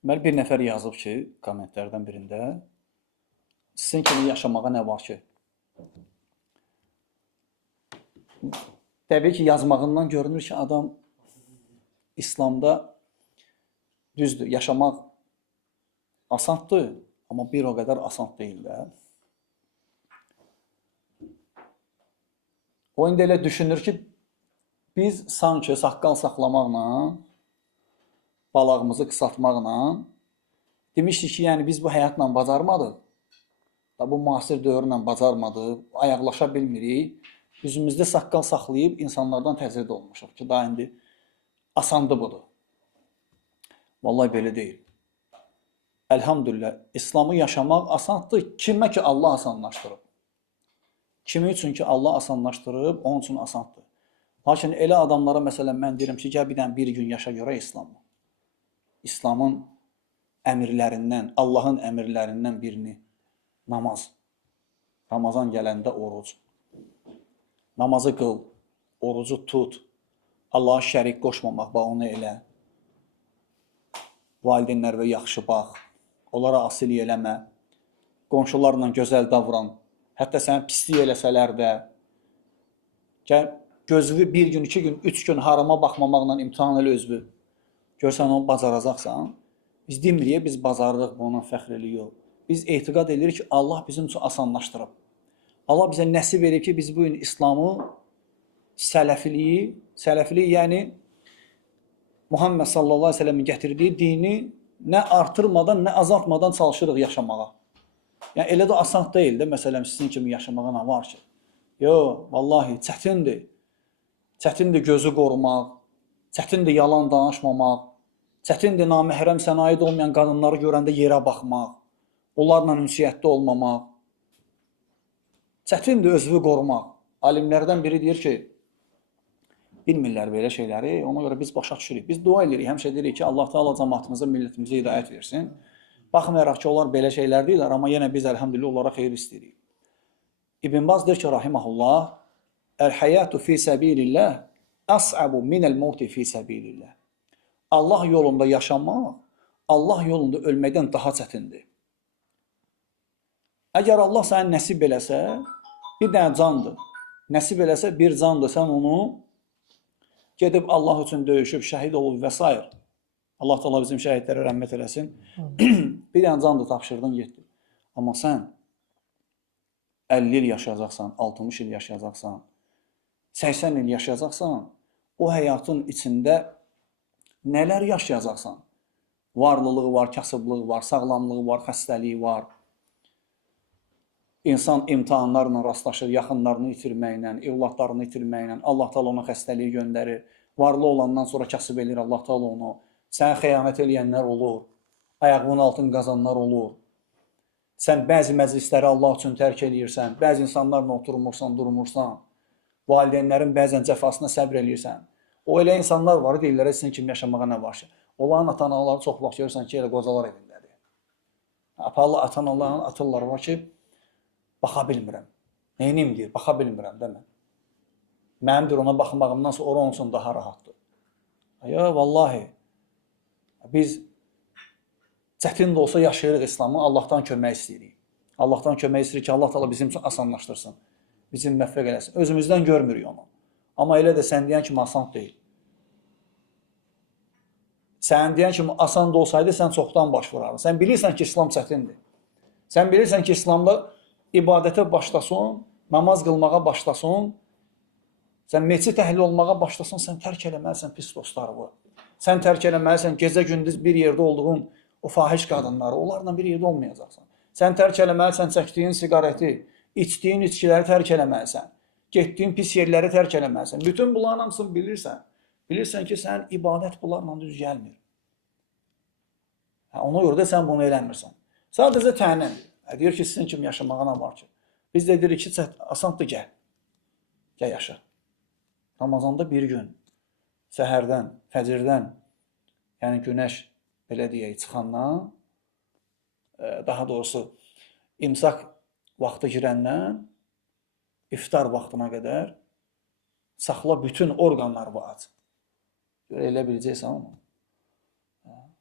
Deməli, bir nəfər yazıb ki, kommentlərdən birində, sizin kimi yaşamağa nə var ki? Təbii ki, yazmağından görünür ki, adam İslamda düzdür, yaşamaq asandır, amma bir o qədər asan deyil də. O indi elə düşünür ki, biz sanki saqqal saxlamaqla, balağımızı qısaltmaqla demişdik ki, yəni biz bu həyatla bacarmadıq. Da bu müasir dövrlə bacarmadıq, ayaqlaşa bilmirik. Üzümüzdə saqqal saxlayıb insanlardan təzədə olmuşuq ki, daha indi asandı budur. Vallahi belə deyil. Elhamdülillah, İslamı yaşamaq asandır. Kimə ki Allah asanlaşdırıb. Kimi üçün ki Allah asanlaşdırıb, onun üçün asandır. Lakin elə adamlara məsələn mən deyirəm ki, gəl bir gün yaşa görə İslamı. İslamın əmirlərindən, Allahın əmirlərindən birini namaz. Ramazan gələndə oruc. Namazı qıl, orucu tut. Allaha şərik qoşmamaq, bax onu elə. Valideynlərə yaxşı bax. Onlara asilik eləmə. Qonşularla gözəl davran. Hətta sənə pislik eləsələr də. Gözünü bir gün, 2 gün, 3 gün harama baxmamaqla imtihan elə özünü. Görsən onu bacaracaqsan. Biz demirik, biz bacarırıq, bundan fəxr eləyirik. Biz etiqad edirik ki, Allah bizim üçün asanlaşdırıb. Allah bizə nəsib edir ki, biz bugün İslamı, sələfiliyi, yəni Muhammed sallallahu aleyhi ve sellemin gətirdiyi dini nə artırmadan, nə azaltmadan çalışırıq yaşamağa. Yəni elə də asan deyil də, məsələn, sizin kimi yaşamağa nə var ki? Yox, vallahi çətindir. Çətindir gözü qorumaq, çətindir yalan danışmamaq, çətindir naməhrəm sənə aid olmayan qadınları görəndə yerə baxmaq, onlarla ünsiyyətdə olmamaq, çətindir özünü qorumaq. Alimlərdən biri deyir ki, bilmirlər belə şeyləri, ona görə biz başa düşürük. Biz dua edirik, həmişə deyirik ki, Allah Teala cəmaatımıza, millətimizə hidayət versin. Baxmayaraq ki, onlar belə şeylər deyirlər, amma yenə biz əlhəmdülillah onlara xeyir istəyirik. İbn Baz deyir ki, rahiməhullah, Əl-həyatu fi səbilillah əs'abu minəl-mevti fi səbilillah. Allah yolunda yaşamaq, Allah yolunda ölməkdən daha çətindir. Əgər Allah sənə nəsib eləsə, bir dənə candır. Nəsib eləsə bir candır, sən onu gedib Allah üçün döyüşüb, şəhid olub və s. Allah Teala bizim şəhidlərə rəhmət eləsin. Bir dənə candır, tapşırdın, getdi. Amma sən 50 il yaşayacaqsan, 60 il yaşayacaqsan, 80 il yaşayacaqsan, o həyatın içində nələr yaşayacaqsan? Varlılığı var, kasıblığı var, sağlamlığı var, xəstəliyi var. İnsan imtihanlarla rastlaşır, yaxınlarını itirməklə, evladlarını itirməklə, Allah Teala ona xəstəliyi göndərir. Varlı olandan sonra kasıb edir Allah Teala onu. Sənə xəyanət eləyənlər olur, ayağının altını qazanlar olur. Sən bəzi məclisləri Allah üçün tərk eləyirsən, bəzi insanlarla oturmursan, durmursan, valideynlərin bəzən cəfasına səbr eləyirsən. O elə insanlar var, deyirlər, sizin kimi yaşamağa nə var ki? Onların ata-analары çox vaxt görürsən ki, elə qocalar evindədir. Aparlı ata-analarının atırlar var ki, baxa bilmirəm. Neynim deyir, baxa bilmirəm, demə. Mənimdir ona baxmağımdan sonra onun üçün daha rahatdır. Ya, vallahi, biz çətin də olsa yaşayırıq İslamı, Allahdan kömək istəyirik. Allahdan kömək istəyirik ki, Allah Teala bizim üçün asanlaşdırsın, bizim müvəffəq eləsin. Özümüzdən görmürük onu. Amma elə də sən deyən kimi asan deyil. Sən deyən kimi asan da olsaydı, sən çoxdan baş vurardın. Sən bilirsən ki, İslam çətindir. Sən bilirsən ki, İslamda ibadətə başlasın, namaz qılmağa başlasın, sən meçid əhli olmağa başlasın, sən tərk eləməlisən pis dostları. Sən tərk eləməlisən gecə-gündüz bir yerdə olduğun o fahiş qadınları, onlarla bir yerdə olmayacaqsan. Sən tərk eləməlisən çəkdiyin siqareti, içdiyin içkiləri tərk eləməlisən, getdiyin pis yerləri tərk eləməlisən. Bütün bunların hamısını bilirsən. Bilirsən ki, sən ibadət bunlarla düz gəlmir. Ona görə də sən bunu eləmirsən. Sadəcə tənədir. Deyir ki, sizin kimi yaşamağına var ki. Biz də deyirik ki, asandır, gəl. Gəl yaşa. Ramazanda bir gün, səhərdən, fəcirdən, yəni günəş, belə deyək, çıxandan, daha doğrusu, imsak vaxtı girəndən, iftar vaxtına qədər saxla bütün orqanları aç. Elə biləcəksən onu.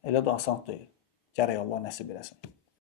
Elə də asan deyil. Gərək Allah nəsib eləsin.